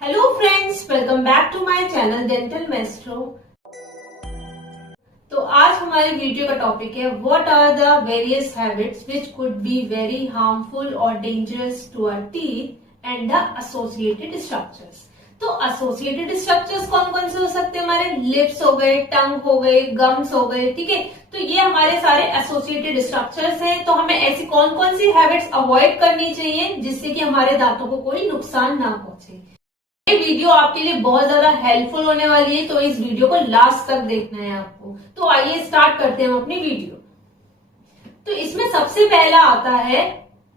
Hello friends, welcome back to my channel dental maestro. तो आज हमारे वीडियो का टॉपिक है what are the various habits which could be very harmful और dangerous to our teeth and the associated structures. तो associated structures कौन कौन से हो सकते हैं? हमारे लिप्स हो गए, टंग हो गए, गम्स हो गए, ठीक है। तो ये हमारे सारे एसोसिएटेड स्ट्रक्चर्स हैं। तो हमें ऐसी कौन कौन सी हैबिट्स अवॉइड करनी चाहिए जिससे कि हमारे दांतों को कोई नुकसान ना पहुंचे। ये वीडियो आपके लिए बहुत ज्यादा हेल्पफुल होने वाली है, तो इस वीडियो को लास्ट तक देखना है आपको। तो आइए स्टार्ट करते हैं हम अपनी वीडियो। तो इसमें सबसे पहला आता है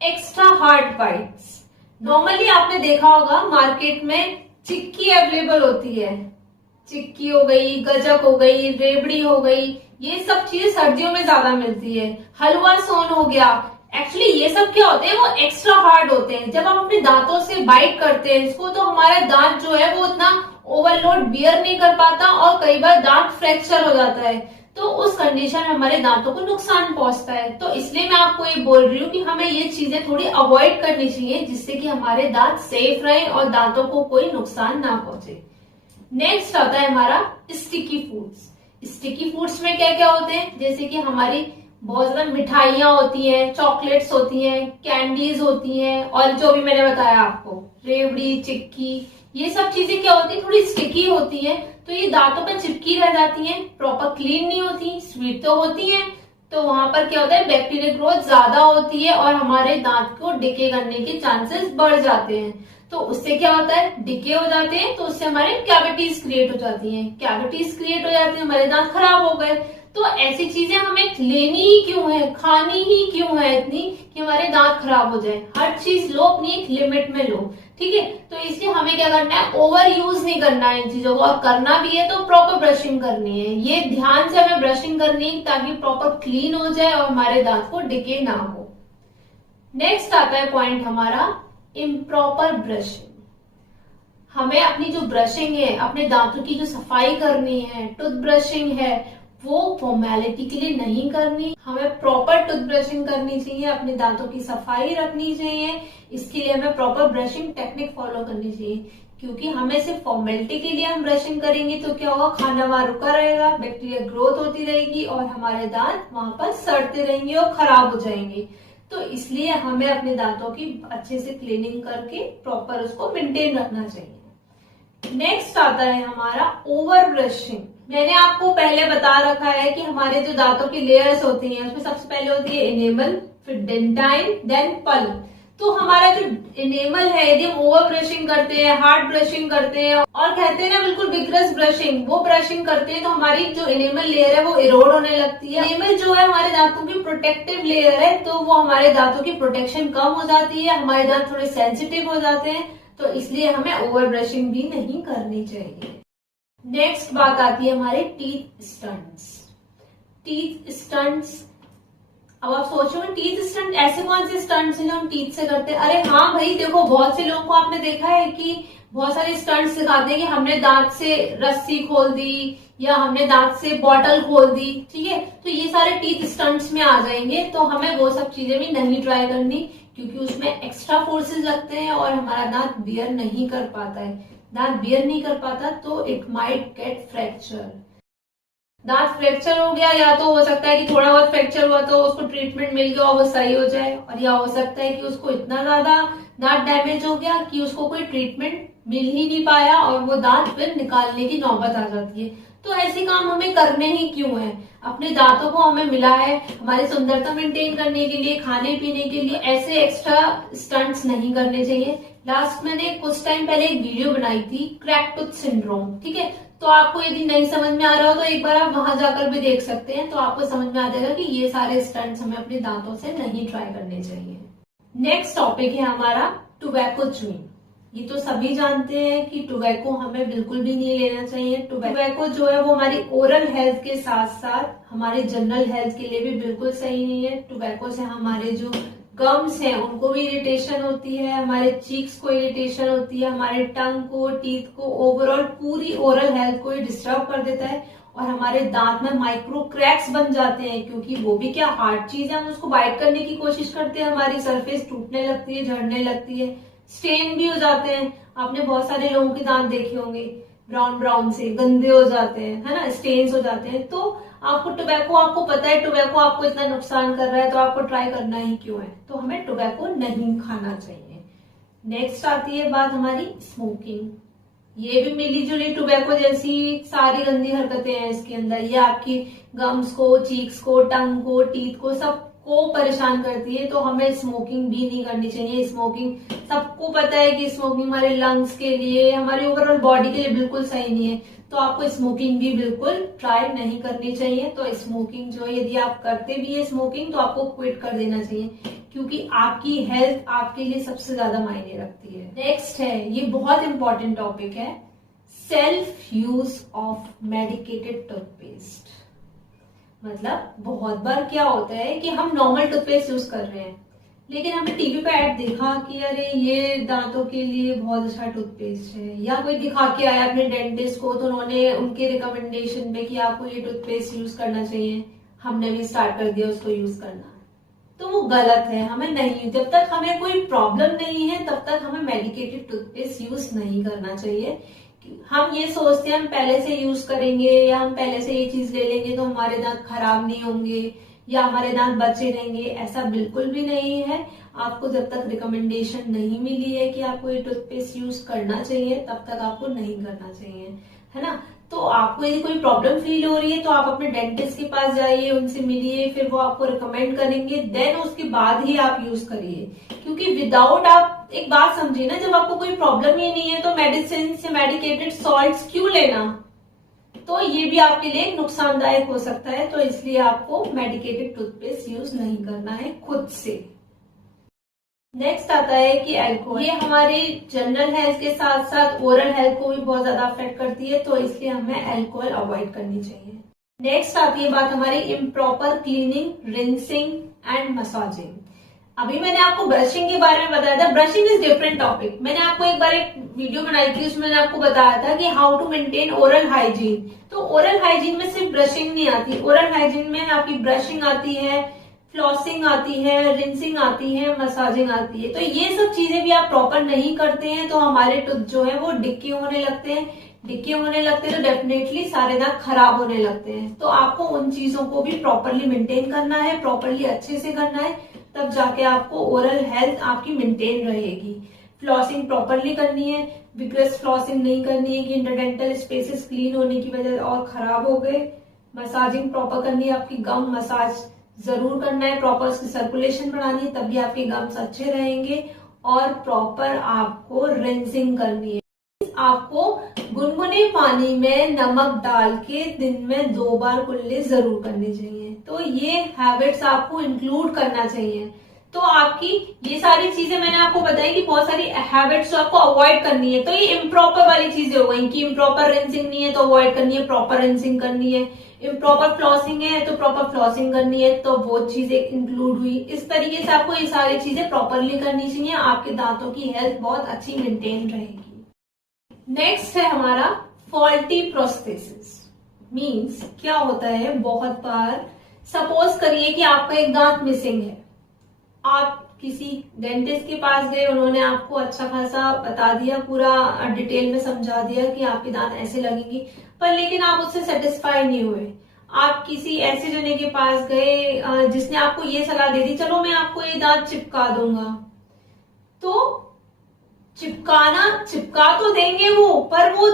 एक्स्ट्रा हार्ड बाइट्स। नॉर्मली आपने देखा होगा मार्केट में चिक्की अवेलेबल होती है। चिक्की हो गई, गजक हो गई, रेबड़ी हो गई, ये सब चीजें सर्दियों में ज्यादा मिलती है। हलवा सोन हो गया। एक्चुअली ये सब क्या होते हैं, वो एक्स्ट्रा हार्ड होते हैं। जब हम अपने दांतों से बाइट करते हैं इसको, तो हमारा दांत जो है वो उतना ओवरलोड बियर नहीं कर पाता और कई बार दांत फ्रैक्चर हो जाता है। तो उस कंडीशन में हमारे दांतों को नुकसान पहुंचता है। तो इसलिए मैं आपको ये बोल रही हूँ कि हमें ये चीजें थोड़ी अवॉइड करनी चाहिए जिससे कि हमारे दांत सेफ रहे और दांतों को कोई नुकसान ना पहुंचे। नेक्स्ट आता है हमारा स्टिकी फूड्स। स्टिकी फूड्स में क्या क्या होते हैं, जैसे कि हमारी बहुत ज्यादा मिठाइयां होती हैं, चॉकलेट्स होती हैं, कैंडीज होती हैं, और जो भी मैंने बताया आपको रेवड़ी, चिक्की, ये सब चीजें क्या होती है, थोड़ी स्टिकी होती हैं। तो ये दांतों पर चिपकी रह जाती हैं, प्रॉपर क्लीन नहीं होती। स्वीट तो होती हैं, तो वहां पर क्या होता है, बैक्टीरियल ग्रोथ ज्यादा होती है और हमारे दांत को डिके करने के चांसेस बढ़ जाते हैं। तो उससे क्या होता है, डिके हो जाते हैं, तो उससे हमारे कैविटीज क्रिएट हो जाती हैं। कैविटीज क्रिएट हो जाती है, हमारे दांत खराब हो गए। तो ऐसी चीजें हमें लेनी ही क्यों है, खानी ही क्यों है इतनी कि हमारे दांत खराब हो जाए। हर चीज लो अपनी एक लिमिट में लो, ठीक है। तो इसलिए हमें क्या करना है, ओवर यूज नहीं करना है इन चीजों को, और करना भी है तो प्रॉपर ब्रशिंग करनी है। ये ध्यान से हमें ब्रशिंग करनी है ताकि प्रॉपर क्लीन हो जाए और हमारे दांत को डिके ना हो। नेक्स्ट आता है पॉइंट हमारा इम्प्रॉपर ब्रशिंग। हमें अपनी जो ब्रशिंग है, अपने दांतों की जो सफाई करनी है, टूथ ब्रशिंग है, वो फॉर्मेलिटी के लिए नहीं करनी। हमें प्रॉपर टूथ ब्रशिंग करनी चाहिए, अपने दांतों की सफाई रखनी चाहिए। इसके लिए हमें प्रॉपर ब्रशिंग टेक्निक फॉलो करनी चाहिए, क्योंकि हमें सिर्फ फॉर्मेलिटी के लिए हम ब्रशिंग करेंगे तो क्या होगा, खाना वहां रुका रहेगा, बैक्टीरिया ग्रोथ होती रहेगी और हमारे दांत वहां पर सड़ते रहेंगे और खराब हो जाएंगे। तो इसलिए हमें अपने दांतों की अच्छे से क्लीनिंग करके प्रॉपर उसको मेंटेन रखना चाहिए। नेक्स्ट आता है हमारा ओवर ब्रशिंग। मैंने आपको पहले बता रखा है कि हमारे जो दांतों की लेयर्स होती हैं उसमें सबसे पहले होती है एनेमल, फिर डेंटाइन, देन पल्प। तो हमारा जो एनेमल है, यदि हम ओवर ब्रशिंग करते हैं, हार्ड ब्रशिंग करते हैं और कहते हैं ना बिल्कुल विग्रस ब्रशिंग, वो ब्रशिंग करते हैं, तो हमारी जो एनेमल लेयर है वो इरोड होने लगती है। एनेमल जो है हमारे दांतों की प्रोटेक्टिव लेयर है, तो वो हमारे दांतों की प्रोटेक्शन कम हो जाती है, हमारे दांत थोड़े सेंसिटिव हो जाते हैं। तो इसलिए हमें ओवर ब्रशिंग भी नहीं करनी चाहिए। नेक्स्ट बात आती है हमारे टीथ स्टंट्स। टीथ स्टंट्स, अब आप सोचो टीथ स्टंट ऐसे कौन से स्टंट्स हैं जो हम टीथ से करते हैं? अरे हाँ भाई, देखो बहुत से लोगों को आपने देखा है कि बहुत सारे स्टंट्स दिखाते हैं कि हमने दांत से रस्सी खोल दी या हमने दांत से बॉटल खोल दी, ठीक है। तो ये सारे टीथ स्टंट्स में आ जाएंगे। तो हमें वो सब चीजें भी नहीं ट्राई करनी, क्योंकि उसमें एक्स्ट्रा फोर्सेस लगते हैं और हमारा दांत बियर नहीं कर पाता है। दांत बियर नहीं कर पाता तो इट माइट गेट फ्रैक्चर। दांत फ्रैक्चर हो गया, या तो हो सकता है कि थोड़ा बहुत फ्रैक्चर हुआ तो उसको ट्रीटमेंट मिल गया और वो सही हो जाए, और या हो सकता है कि उसको इतना ज्यादा दांत डैमेज हो गया कि उसको कोई ट्रीटमेंट मिल ही नहीं पाया और वो दांत फिर निकालने की नौबत आ जाती है। तो ऐसे काम हमें करने ही क्यों है? अपने दांतों को हमें मिला है हमारी सुंदरता मेंटेन करने के लिए, खाने पीने के लिए, ऐसे एक्स्ट्रा स्टंट्स नहीं करने चाहिए। लास्ट मैंने कुछ टाइम पहले एक वीडियो बनाई थी क्रैक टूथ सिंड्रोम, ठीक है। तो आपको यदि नहीं समझ में आ रहा हो तो एक बार आप वहां जाकर भी देख सकते हैं, तो आपको समझ में आ जाएगा कि ये सारे स्टंट्स हमें अपने दांतों से नहीं ट्राई करने चाहिए। नेक्स्ट टॉपिक है हमारा टोबैको च्यूइंग। ये तो सभी जानते हैं कि टोबैको हमें बिल्कुल भी नहीं लेना चाहिए। टोबैको जो है वो हमारी ओरल हेल्थ के साथ साथ हमारे जनरल हेल्थ के लिए भी बिल्कुल सही नहीं है। टोबैको से हमारे जो गम्स हैं उनको भी इरिटेशन होती है, हमारे चीक्स को इरिटेशन होती है, हमारे टंग को, टीथ को, ओवरऑल पूरी ओरल हेल्थ को डिस्टर्ब कर देता है और हमारे दांत में माइक्रो क्रैक्स बन जाते हैं, क्योंकि वो भी क्या हार्ड चीज है, हम उसको बाइट करने की कोशिश करते हैं, हमारी सरफेस टूटने लगती है, झड़ने लगती है, स्टेन भी हो जाते हैं। आपने बहुत सारे लोगों के दांत देखे होंगे, ब्राउन ब्राउन से गंदे हो जाते हैं, है ना, स्टेन्स हो जाते हैं। तो आपको टोबैको, आपको पता है टोबैको आपको इतना नुकसान कर रहा है, तो आपको ट्राई करना ही क्यों है। तो हमें टोबैको नहीं खाना चाहिए। नेक्स्ट आती है बात हमारी स्मोकिंग। ये भी मिली जुली टोबैको जैसी सारी गंदी हरकतें हैं इसके अंदर। ये आपकी गम्स को, चीक्स को, टंग को, टीथ को, सबको परेशान करती है। तो हमें स्मोकिंग भी नहीं करनी चाहिए। स्मोकिंग, सबको पता है कि स्मोकिंग हमारे लंग्स के लिए, हमारी ओवरऑल बॉडी के लिए बिल्कुल सही नहीं है। तो आपको स्मोकिंग भी बिल्कुल ट्राई नहीं करनी चाहिए। तो स्मोकिंग जो है, यदि आप करते भी है स्मोकिंग, तो आपको क्विट कर देना चाहिए, क्योंकि आपकी हेल्थ आपके लिए सबसे ज्यादा मायने रखती है। नेक्स्ट है, ये बहुत इंपॉर्टेंट टॉपिक है, self use of medicated toothpaste. मतलब बहुत बार क्या होता है कि हम नॉर्मल टूथपेस्ट यूज कर रहे हैं, लेकिन हमने टीवी पे ऐड देखा कि अरे ये दांतों के लिए बहुत अच्छा टूथपेस्ट है, या कोई दिखा के आया अपने डेंटिस्ट को, तो उन्होंने उनके रिकमेंडेशन पे कि आपको ये टूथपेस्ट यूज करना चाहिए, हमने भी स्टार्ट कर दिया उसको यूज करना। तो वो गलत है। हमें नहीं, जब तक हमें कोई प्रॉब्लम नहीं है तब तक हमें मेडिकेटेड टूथपेस्ट यूज नहीं करना चाहिए। हम ये सोचते हैं हम पहले से यूज करेंगे या हम पहले से ये चीज ले लेंगे तो हमारे दांत खराब नहीं होंगे या हमारे दांत बचे रहेंगे, ऐसा बिल्कुल भी नहीं है। आपको जब तक रिकमेंडेशन नहीं मिली है कि आपको ये टूथपेस्ट यूज करना चाहिए, तब तक आपको नहीं करना चाहिए, है ना। तो आपको यदि कोई प्रॉब्लम फील हो रही है तो आप अपने डेंटिस्ट के पास जाइए, उनसे मिलिए, फिर वो आपको रिकमेंड करेंगे, देन उसके बाद ही आप यूज करिए। क्योंकि विदाउट, आप एक बात समझिए ना, जब आपको कोई प्रॉब्लम ही नहीं है तो मेडिसिन या मेडिकेटेड सॉल्ट्स क्यों लेना। तो ये भी आपके लिए नुकसानदायक हो सकता है। तो इसलिए आपको मेडिकेटेड टूथपेस्ट यूज नहीं करना है खुद से। नेक्स्ट आता है कि अल्कोहल, ये हमारी जनरल हेल्थ के साथ साथ ओरल हेल्थ को भी बहुत ज्यादा अफेक्ट करती है, तो इसलिए हमें अल्कोहल अवॉइड करनी चाहिए। नेक्स्ट आती है बात हमारी improper cleaning, rinsing and massaging. अभी मैंने आपको ब्रशिंग के बारे में बताया था, ब्रशिंग इज डिफरेंट टॉपिक। मैंने आपको एक बार एक वीडियो बनाई थी, उसमें मैंने आपको बताया था कि how to maintain oral hygiene. तो ओरल हाइजीन में सिर्फ ब्रशिंग नहीं आती, ओरल हाइजीन में आपकी ब्रशिंग आती है, फ्लॉसिंग आती है, रिंसिंग आती है, मसाजिंग आती है। तो ये सब चीजें भी आप प्रॉपर नहीं करते हैं तो हमारे टूथ जो है वो डिक्के होने लगते हैं। डिक्के होने लगते हैं तो डेफिनेटली सारे दांत खराब होने लगते हैं। तो आपको उन चीजों को भी प्रॉपरली मेंटेन करना है, प्रॉपरली अच्छे से करना है, तब जाके आपको ओरल हेल्थ आपकी मेंटेन रहेगी। फ्लॉसिंग प्रॉपरली करनी है, विग्रस फ्लॉसिंग नहीं करनी है कि इंटरडेंटल स्पेसेस क्लीन होने की वजह और खराब हो गए। मसाजिंग प्रॉपर करनी है, आपकी गम मसाज जरूर करना है, प्रॉपर उसकी सर्कुलेशन बढ़ानी है, तभी आपके गम्स अच्छे रहेंगे। और प्रॉपर आपको रिंसिंग करनी है, आपको गुनगुने पानी में नमक डाल के दिन में 2 बार कुल्ले जरूर करने चाहिए। तो ये हैबिट्स आपको इंक्लूड करना चाहिए। तो आपकी ये सारी चीजें मैंने आपको बताई कि बहुत सारी हैबिट्स आपको अवॉइड करनी है। तो ये इम्प्रॉपर वाली चीजें हो गई कि इम्प्रॉपर रिंसिंग नहीं है तो अवॉइड करनी है, प्रॉपर रिंसिंग करनी है। इम्प्रॉपर फ्लॉसिंग है तो प्रॉपर फ्लॉसिंग करनी है, तो वो चीजें इंक्लूड हुई। इस तरीके से आपको ये सारी चीजें प्रॉपरली करनी चाहिए, आपके दांतों की हेल्थ बहुत अच्छी मेंटेन रहेगी। नेक्स्ट है हमारा फॉल्टी प्रोस्थेसिस। मीन्स क्या होता है, बहुत बार सपोज करिए कि आपका एक दांत मिसिंग है, आप किसी डेंटिस्ट के पास गए, उन्होंने आपको अच्छा खासा बता दिया, पूरा डिटेल में समझा दिया कि आपके दांत ऐसे लगेंगे, पर लेकिन आप उससे सेटिस्फाई नहीं हुए। आप किसी ऐसे जने के पास गए जिसने आपको ये सलाह दे दी, चलो मैं आपको ये दांत चिपका दूंगा। तो चिपका तो देंगे वो, पर वो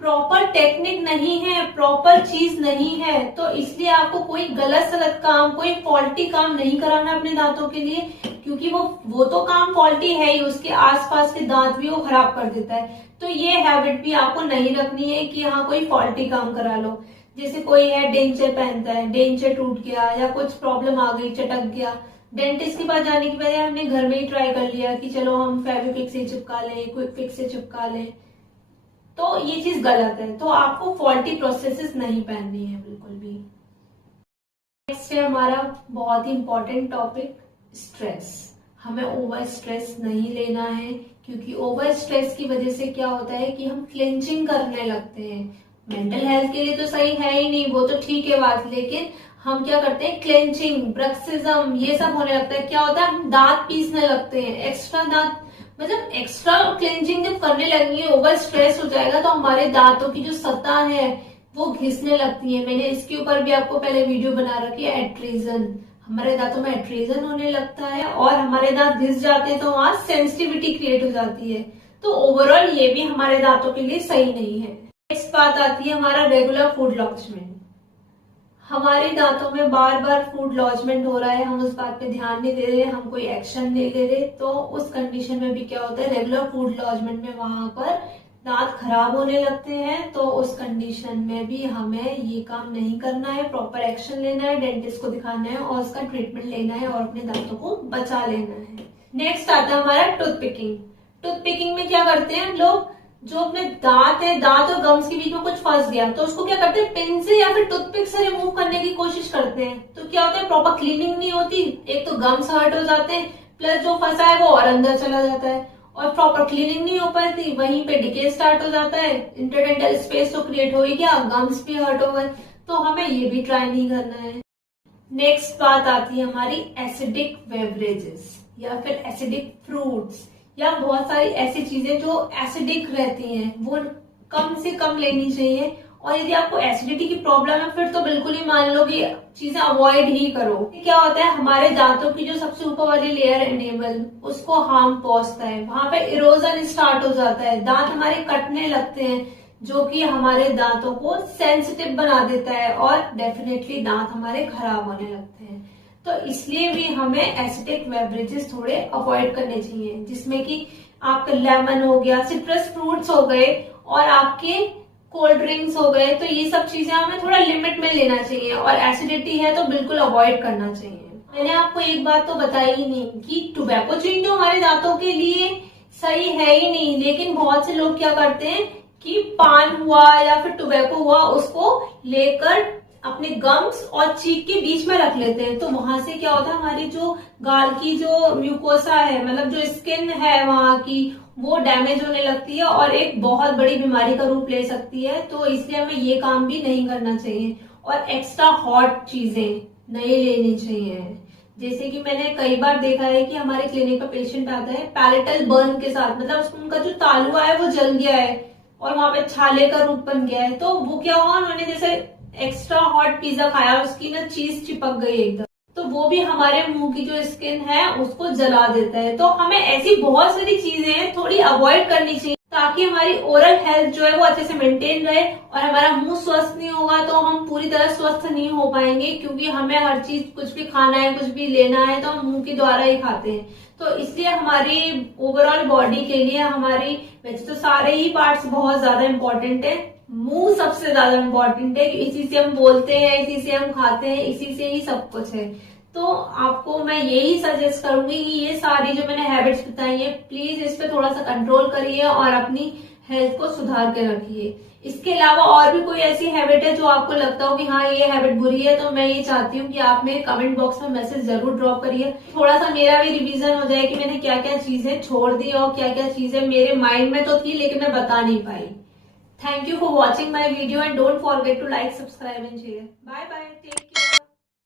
प्रॉपर टेक्निक नहीं है, प्रॉपर चीज नहीं है। तो इसलिए आपको कोई गलत काम, कोई फॉल्टी काम नहीं कराना अपने दांतों के लिए, क्योंकि वो तो काम फॉल्टी है ही, उसके आसपास के दांत भी वो खराब कर देता है। तो ये हैबिट भी आपको नहीं रखनी है कि हाँ कोई फॉल्टी काम करा लो। जैसे कोई है डेंचर पहनता है, डेंचर टूट गया या कुछ प्रॉब्लम आ गई, चटक गया, डेंटिस्ट के पास जाने की बजाय हमने घर में ही ट्राई कर लिया कि चलो हम फेविक्विक से चिपका लें, क्विक फिक्स से चिपका लें, तो ये चीज गलत है। तो आपको फॉल्टी प्रोसेसेस नहीं पहननी है बिल्कुल भी। नेक्स्ट है हमारा बहुत ही इंपॉर्टेंट टॉपिक, स्ट्रेस। हमें ओवर स्ट्रेस नहीं लेना है, क्योंकि ओवर स्ट्रेस की वजह से क्या होता है कि हम क्लेंचिंग करने लगते हैं। मेंटल हेल्थ के लिए तो सही है ही नहीं, वो तो ठीक है बात, लेकिन हम क्या करते हैं, क्लेंचिंग, ब्रक्सिज्म, ये सब होने लगता है। क्या होता है, हम दांत पीसने लगते हैं, एक्स्ट्रा दांत, मतलब एक्स्ट्रा क्लेंजिंग जब करने लगेंगे, ओवर स्ट्रेस हो जाएगा तो हमारे दांतों की जो सतह है वो घिसने लगती है। मैंने इसके ऊपर भी आपको पहले वीडियो बना रखी है, एट्रीजन। हमारे दांतों में एट्रीजन होने लगता है और हमारे दांत घिस जाते हैं तो वहां सेंसिटिविटी क्रिएट हो जाती है। तो ओवरऑल ये भी हमारे दांतों के लिए सही नहीं है। नेक्स्ट बात आती है हमारा रेगुलर फूड लॉन्चमेंट। हमारे दांतों में बार बार फूड लॉन्चमेंट हो रहा है, हम उस बात पे ध्यान नहीं दे रहे, हम कोई एक्शन नहीं ले रहे, तो उस कंडीशन में भी क्या होता है, रेगुलर फूड लॉन्चमेंट में वहां पर दांत खराब होने लगते हैं। तो उस कंडीशन में भी हमें ये काम नहीं करना है, प्रॉपर एक्शन लेना है, डेंटिस्ट को दिखाना है और उसका ट्रीटमेंट लेना है और अपने दांतों को बचा लेना है। नेक्स्ट आता है हमारा टूथ पिकिंग। टूथ पिकिंग में क्या करते हैं लोग, जो अपने दांत है, दांत और गम्स के बीच में कुछ फंस गया तो उसको क्या करते हैं, पिन से या फिर टूथपिक से रिमूव करने की कोशिश करते हैं। तो क्या होता है, प्रॉपर क्लीनिंग नहीं होती, एक तो गम्स हर्ट हो जाते हैं, प्लस जो फंसा है वो और अंदर चला जाता है, और प्रॉपर क्लीनिंग नहीं हो पाती, वहीं पे डिके स्टार्ट हो जाता है, इंटरडेंटल स्पेस तो क्रिएट हो ही गया, गम्स भी हर्ट हो गए। तो हमें ये भी ट्राई नहीं करना है। नेक्स्ट बात आती है हमारी एसिडिक बेवरेजेस या फिर एसिडिक फ्रूट्स या बहुत सारी ऐसी चीजें जो एसिडिक रहती हैं, वो कम से कम लेनी चाहिए। और यदि आपको एसिडिटी की प्रॉब्लम है फिर तो बिल्कुल ही मान लो कि चीजें अवॉइड ही करो। क्या होता है, हमारे दांतों की जो सबसे ऊपर वाली लेयर है एनेमल, उसको हार्म पहुंचता है, वहां पे इरोजन स्टार्ट हो जाता है, दांत हमारे कटने लगते हैं, जो कि हमारे दांतों को सेंसिटिव बना देता है और डेफिनेटली दांत हमारे खराब होने लगते हैं। तो इसलिए भी हमें एसिडिक बेवरेजेस थोड़े अवॉइड करने चाहिए, जिसमें कि आपका लेमन हो गया, सिट्रस फ्रूट्स हो गए और आपके कोल्ड ड्रिंक्स हो गए। तो ये सब चीजें हमें थोड़ा लिमिट में लेना चाहिए और एसिडिटी है तो बिल्कुल अवॉइड करना चाहिए। मैंने आपको एक बात तो बताई ही नहीं कि टोबैको च्युइंग तो हमारे दांतों के लिए सही है ही नहीं, लेकिन बहुत से लोग क्या करते हैं कि पान हुआ या फिर टोबैको हुआ उसको लेकर अपने गम्स और चीक के बीच में रख लेते हैं। तो वहां से क्या होता है, हमारी जो गाल की जो म्यूकोसा है, मतलब जो स्किन है वहां की, वो डैमेज होने लगती है और एक बहुत बड़ी बीमारी का रूप ले सकती है। तो इसलिए हमें ये काम भी नहीं करना चाहिए और एक्स्ट्रा हॉट चीजें नहीं लेनी चाहिए। जैसे कि मैंने कई बार देखा है कि हमारे क्लिनिक पर पेशेंट आता है पैलेटल बर्न के साथ, मतलब उनका जो तालुआ है वो जल गया है और वहां पे छाले का रूप बन गया है। तो वो क्या हुआ, उन्होंने जैसे एक्स्ट्रा हॉट पिज्जा खाया, उसकी ना चीज चिपक गई एकदम, तो वो भी हमारे मुंह की जो स्किन है उसको जला देता है। तो हमें ऐसी बहुत सारी चीजें हैं थोड़ी अवॉइड करनी चाहिए ताकि हमारी ओरल हेल्थ जो है वो अच्छे से मेंटेन रहे। और हमारा मुंह स्वस्थ नहीं होगा तो हम पूरी तरह स्वस्थ नहीं हो पाएंगे, क्योंकि हमें हर चीज, कुछ भी खाना है, कुछ भी लेना है तो हम मुंह के द्वारा ही खाते हैं। तो इसलिए हमारी ओवरऑल बॉडी के लिए हमारी, वैसे तो सारे ही पार्ट्स बहुत ज्यादा इम्पोर्टेंट है, मुंह सबसे ज्यादा इम्पोर्टेंट है, इसी से हम बोलते हैं, इसी से हम खाते हैं, इसी से ही सब कुछ है। तो आपको मैं यही सजेस्ट करूंगी कि ये सारी जो मैंने हैबिट्स बताई है, प्लीज इस पे थोड़ा सा कंट्रोल करिए और अपनी हेल्थ को सुधार के रखिए। इसके अलावा और भी कोई ऐसी हैबिट है जो आपको लगता हो कि हाँ ये हैबिट बुरी है, तो मैं ये चाहती हूँ कि आप मेरे कमेंट बॉक्स में मैसेज जरूर ड्रॉप करिए, थोड़ा सा मेरा भी रिवीजन हो जाए कि मैंने क्या क्या चीजें छोड़ दी और क्या क्या चीजें मेरे माइंड में तो थी लेकिन मैं बता नहीं पाई। Thank you for watching my video and don't forget to like, subscribe and share. Bye bye. Take care.